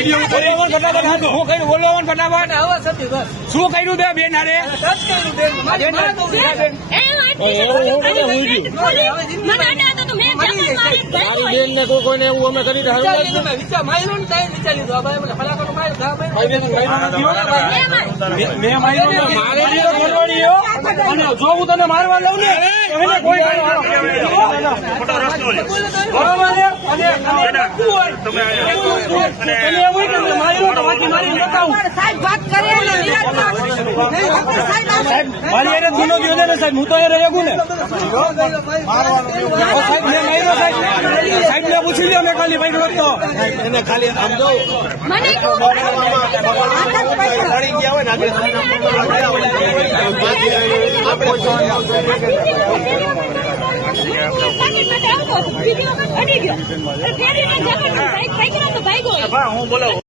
video ફટાફટ હું કઈ બોલો ફટાફટ શું કર્યું બે બેન હારે બેન ને કોઈને એવું અમે કરી જોવું તને મારવા લઉં ને કોઈ મારી ગુનો થયો ને સાહેબ હું તો એ રહેવું ને સાહેબ ને પૂછી લ્યો મેં ખાલી ભાઈ રોકતો એને ખાલી આમ જો હું બોલાવું